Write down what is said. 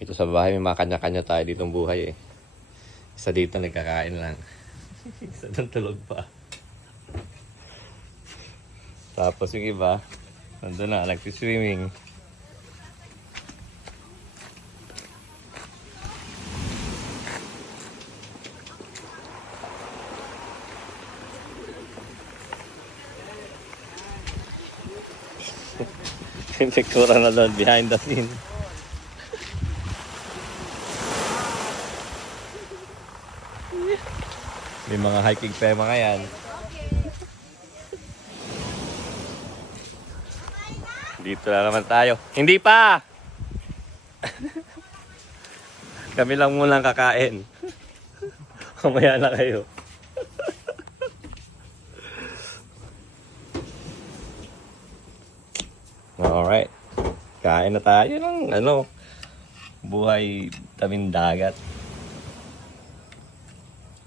Ito sa bahay, may mga kanya-kanya tayo ditong buhay eh. Isa dito nagkakain lang. Isa doon tulog pa. Tapos yung iba, nandun na, nag-swimming. Picture na doon, behind the scene. May mga hiking pa mga yan. Dito na naman tayo. Hindi pa! Kami lang munang kakain. Mamaya na kayo. Alright. Kain na tayo ng buhay tabing dagat.